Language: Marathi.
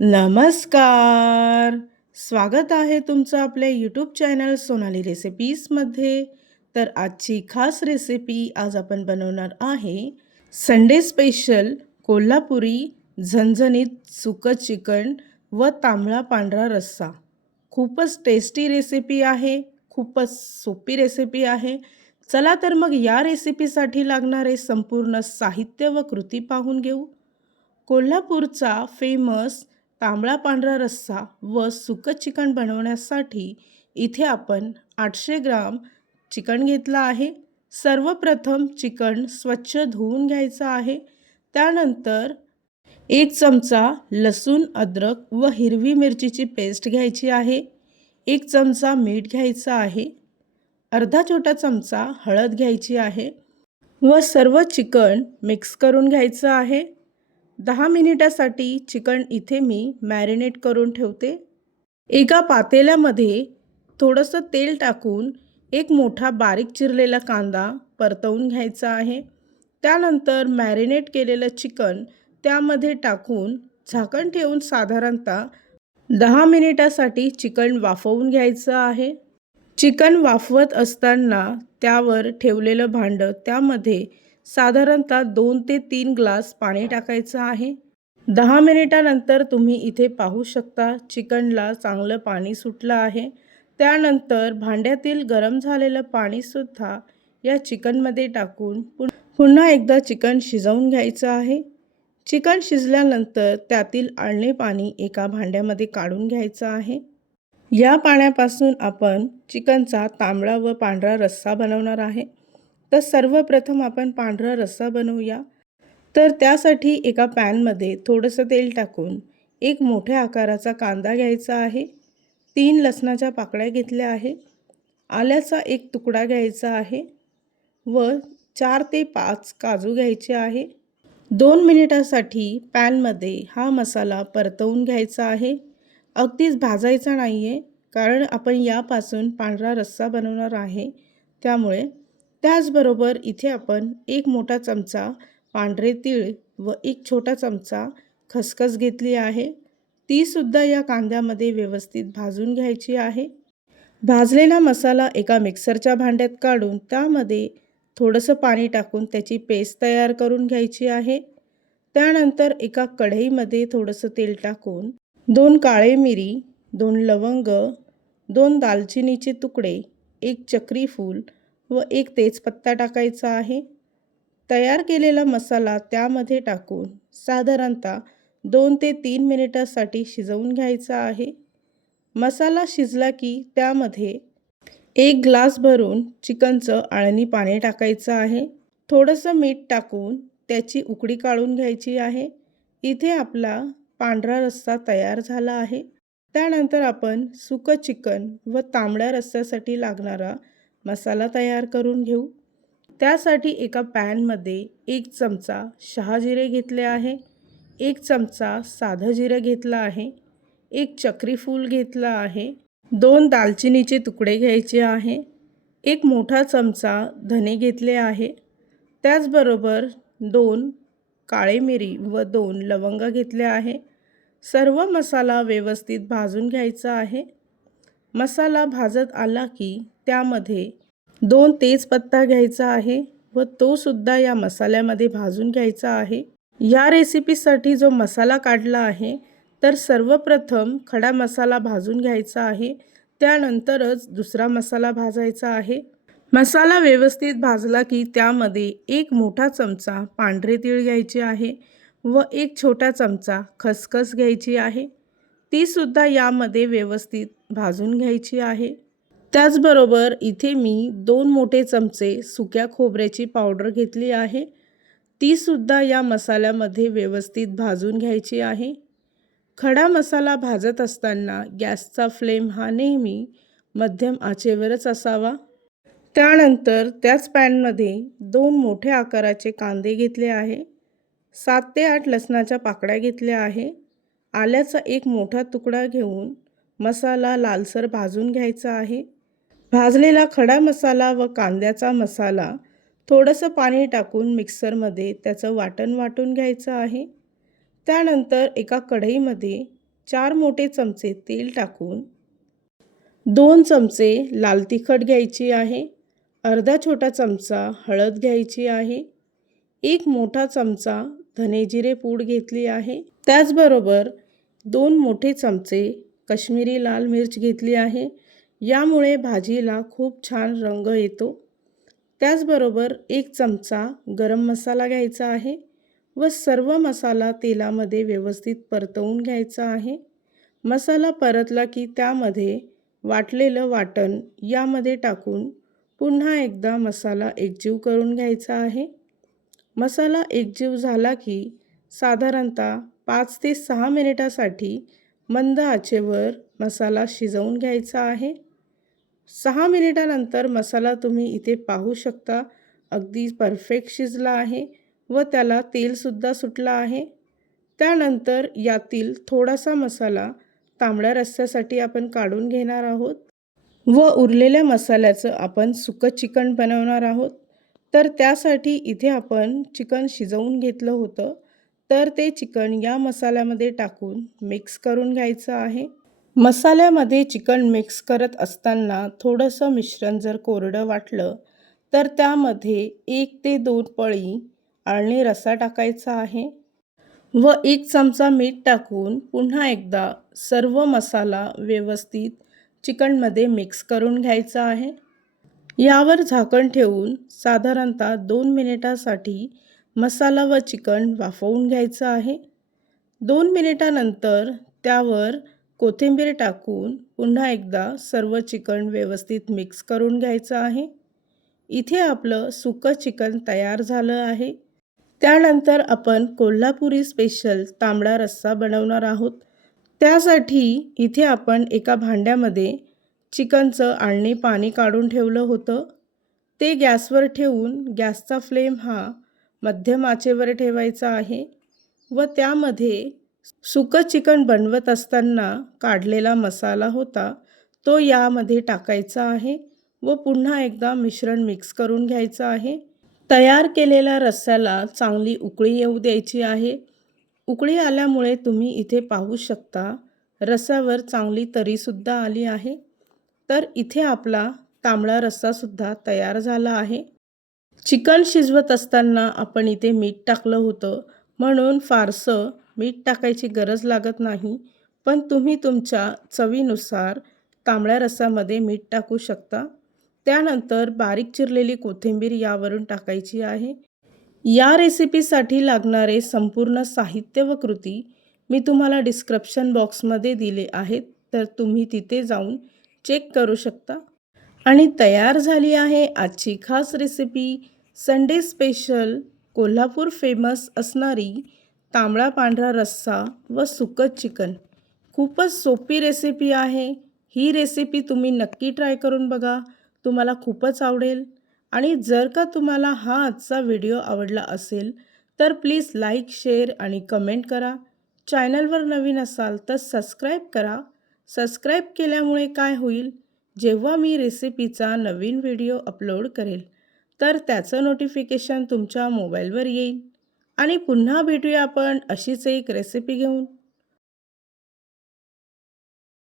नमस्कार. स्वागत आहे तुमचं आपल्या यूट्यूब चॅनल सोनाली रेसिपीजमध्ये तर आजची खास रेसिपी आज आपण बनवणार आहे संडे स्पेशल कोल्हापुरी झणझणीत सुकं चिकन व तांबडा पांढरा रस्सा. खूपच टेस्टी रेसिपी आहे खूपच सोपी रेसिपी आहे. चला तर मग या रेसिपीसाठी लागणारे संपूर्ण साहित्य व कृती पाहून घेऊ. कोल्हापूरचा फेमस तांबडा पांढरा रस्सा व सुकं चिकन बनवण्यासाठी इथे आपण आठशे ग्राम चिकन घेतलं आहे. सर्वप्रथम चिकन स्वच्छ धुवून घ्यायचं आहे. त्यानंतर एक चमचा लसूण अद्रक व हिरवी मिरचीची पेस्ट घ्यायची आहे. एक चमचा मीठ घ्यायचं आहे. अर्धा छोटा चमचा हळद घ्यायची आहे व सर्व चिकन मिक्स करून घ्यायचं आहे. दहा मिनिटासाठी चिकन इथे मी मॅरिनेट करून ठेवते. एका पातेल्यामध्ये थोडंसं तेल टाकून एक मोठा बारीक चिरलेला कांदा परतवून घ्यायचा आहे. त्यानंतर मॅरिनेट केलेलं चिकन त्यामध्ये टाकून झाकण ठेवून साधारणतः दहा मिनिटासाठी चिकन वाफवून घ्यायचं आहे. चिकन वाफवत असताना त्यावर ठेवलेलं भांडं त्यामध्ये साधारणतः दोन ते तीन ग्लास पाणी टाकायचं आहे. दहा मिनिटानंतर तुम्ही इथे पाहू शकता चिकनला चांगलं पाणी सुटलं आहे. त्यानंतर भांड्यातील गरम झालेलं पाणीसुद्धा या चिकनमध्ये टाकून पुन पुन्हा एकदा चिकन शिजवून घ्यायचं आहे. चिकन शिजल्यानंतर त्यातील आळणे पाणी एका भांड्यामध्ये काढून घ्यायचं आहे. या पाण्यापासून आपण चिकनचा तांबडा व पांढरा रस्सा बनवणार आहे. तर सर्वप्रथम आपण पांढरा रस्सा बनवूया. तर त्यासाठी एका पॅनमध्ये थोडंसं तेल टाकून एक मोठ्या आकाराचा कांदा घ्यायचा आहे. तीन लसणाच्या पाकळ्या घेतल्या आहे. आल्याचा एक तुकडा घ्यायचा आहे. व चार ते पाच काजू घ्यायचे आहे. दोन मिनिटासाठी पॅनमध्ये हा मसाला परतवून घ्यायचा आहे. अगदीच भाजायचा नाही आहे कारण आपण यापासून पांढरा रस्सा बनवणार आहे. त्यामुळे त्याचबरोबर इथे आपण एक मोठा चमचा पांढरे तीळ व एक छोटा चमचा खसखस घेतली आहे. तीसुद्धा या कांद्यामध्ये व्यवस्थित भाजून घ्यायची आहे. भाजलेला मसाला एका मिक्सरच्या भांड्यात काढून त्यामध्ये थोडंसं पाणी टाकून त्याची पेस्ट तयार करून घ्यायची आहे. त्यानंतर एका कढईमध्ये थोडंसं तेल टाकून दोन काळे मिरी दोन लवंग दोन दालचिनीचे तुकडे एक चक्री फूल व एक तेजपत्ता टाकायचा आहे. तयार केलेला मसाला त्यामध्ये टाकून साधारणतः दोन ते तीन मिनिटासाठी शिजवून घ्यायचा आहे. मसाला शिजला की त्यामध्ये एक ग्लास भरून चिकनचं आळणी पाणी टाकायचं आहे. थोडंसं मीठ टाकून त्याची उकडी काढून घ्यायची आहे. इथे आपला पांढरा रस्सा तयार झाला आहे. त्यानंतर आपण सुकं चिकन व तांबड्या रस्स्यासाठी लागणारा मसाला तयार करून घेऊ. त्यासाठी एका पॅनमध्ये एक चमचा शहाजिरे घेतले आहे. एक चमचा साधं जिरं घेतलं आहे. एक चक्री फूल घेतलं आहे. दोन दालचिनीचे तुकडे घ्यायचे आहे. एक मोठा चमचा धने घेतले आहे. त्याचबरोबर दोन काळे मिरी व दोन लवंग घेतले आहे. सर्व मसाला व्यवस्थित भाजून घ्यायचा आहे. मसाला भाजत आला की त्यामध्ये दोन तेजपत्ता घ्यायचा आहे व तो सुद्धा या मसाल्यामध्ये भाजून घ्यायचा आहे. या रेसिपीसाठी जो मसाला काढला आहे तर सर्वप्रथम खडा मसाला भाजून घ्यायचा आहे. त्यानंतरच दुसरा मसाला भाजायचा आहे. मसाला व्यवस्थित भाजला की त्यामध्ये एक मोठा चमचा पांढरे तीळ घ्यायचे आहे व एक छोटा चमचा खसखस घ्यायची आहे. तीसुद्धा यामध्ये व्यवस्थित भाजून घ्यायची आहे. त्याचबरोबर इथे मी दोन मोठे चमचे सुक्या खोबऱ्याची पावडर घेतली आहे. तीसुद्धा या मसाल्यामध्ये व्यवस्थित भाजून घ्यायची आहे. खडा मसाला भाजत असताना गॅसचा फ्लेम हा नेहमी मध्यम आचेवरच असावा. त्यानंतर त्याच पॅनमध्ये दोन मोठ्या आकाराचे कांदे घेतले आहे. सात ते आठ लसणाच्या पाकळ्या घेतल्या आहे. आल्याचा एक मोठा तुकडा घेऊन मसाला लालसर भाजून घ्यायचा आहे. भाजलेला खडा मसाला व कांद्याचा मसाला थोडंसं पाणी टाकून मिक्सरमध्ये त्याचं वाटण वाटून घ्यायचं आहे. त्यानंतर एका कढईमध्ये चार मोठे चमचे तेल टाकून दोन चमचे लाल तिखट घ्यायची आहे. अर्धा छोटा चमचा हळद घ्यायची आहे. एक मोठा चमचा धने जिरे पूड घेतली आहे. त्याचबरोबर दोन मोठे चमचे कश्मीरी लाल मिर्च घेतली आहे. यामुळे भाजीला खूप छान रंग येतो. त्याचबरोबर एक चमचा गरम मसाला घ्यायचा आहे व सर्व मसाला तेलामध्ये व्यवस्थित परतवून घ्यायचा आहे. मसाला परतला की त्यामध्ये वाटलेलं वाटण यामध्ये टाकून पुन्हा एकदा मसाला एकजीव करून घ्यायचा आहे. मसाला एकजीव झाला की साधारणतः पाच ते सहा मिनिटासाठी मंद आचेवर मसाला शिजवून घ्यायचा आहे. सहा मिनिटानंतर मसाला तुम्ही इथे पाहू शकता. अगदी परफेक्ट शिजला आहे व त्याला तेलसुद्धा सुटलं आहे. त्यानंतर यातील थोडासा मसाला तांबड्या रस्स्यासाठी आपण काढून घेणार आहोत. व उरलेल्या मसाल्याचं आपण सुकं चिकन बनवणार आहोत. तर त्यासाठी इथे आपण चिकन शिजवून घेतलं होतं. तर ते चिकन या मसाल्यामध्ये टाकून मिक्स करून घ्यायचं आहे. मसाल्यामध्ये चिकन मिक्स करत असताना थोडंसं मिश्रण जर कोरडं वाटलं तर त्यामध्ये एक ते दोन पळी आळणी रसा टाकायचा आहे व एक चमचा मीठ टाकून पुन्हा एकदा सर्व मसाला व्यवस्थित चिकनमध्ये मिक्स करून घ्यायचा आहे. यावर झाकण ठेवून साधारणतः दोन मिनिटासाठी मसाला व चिकन वाफवून घ्यायचं आहे. दोन मिनिटानंतर त्यावर कोथिंबीर टाकून पुन्हा एकदा सर्व चिकन व्यवस्थित मिक्स करून घ्यायचं आहे. इथे आपलं सुकं चिकन तयार झालं आहे. त्यानंतर आपण कोल्हापुरी स्पेशल तांबडा रस्सा बनवणार आहोत. त्यासाठी इथे आपण एका भांड्यामध्ये चिकनचं आळणी पाणी काढून ठेवलं होतं. ते गॅसवर ठेवून गॅसचा फ्लेम हा मध्यम आचेवर ठेवायचा आहे व त्यामध्ये सुकं चिकन बनवत असताना काढलेला मसाला होता तो यामध्ये टाकायचा आहे व पुन्हा एकदा मिश्रण मिक्स करून घ्यायचं आहे. तयार केलेल्या रस्स्याला चांगली उकळी येऊ द्यायची आहे. उकळी आल्यामुळे तुम्ही इथे पाहू शकता रस्स्यावर चांगली तरीसुद्धा आली आहे. तर इथे आपला तांबडा रस्सासुद्धा तयार झाला आहे. चिकन शिजवत असताना आपण इथे मीठ टाकलं होतं म्हणून फारसं मीठ टाकायची गरज लागत नाही पण तुम्ही तुमच्या चवीनुसार तांबड्या रसामध्ये मीठ टाकू शकता. त्यानंतर बारीक चिरलेली कोथिंबीर यावरून टाकायची आहे. या रेसिपीसाठी लागणारे संपूर्ण साहित्य व कृती मी तुम्हाला डिस्क्रिप्शन बॉक्समध्ये दिले आहेत तर तुम्ही तिथे जाऊन चेक करू शकता. आणि तयार झाली आहे आजची खास recipe Sunday special Kolhapur famous असणारी तांबडा पांढरा रस्सा व सुकं चिकन. खूपच सोपी रेसिपी आहे. ही रेसिपी तुम्ही नक्की ट्राय करून बघा. तुम्हाला खूपच आवडेल. आणि जर का तुम्हाला हा आजचा व्हिडिओ आवडला असेल तर प्लीज लाईक शेअर आणि कमेंट करा. चॅनलवर नवीन असाल तर सबस्क्राईब करा. सबस्क्राईब केल्यामुळे काय होईल? जेव्हा मी रेसिपीचा नवीन व्हिडिओ अपलोड करेल तर त्याचं नोटिफिकेशन तुमच्या मोबाईलवर येईल. आणि पुन्हा भेटूया आपण अशीच एक रेसिपी घेऊन.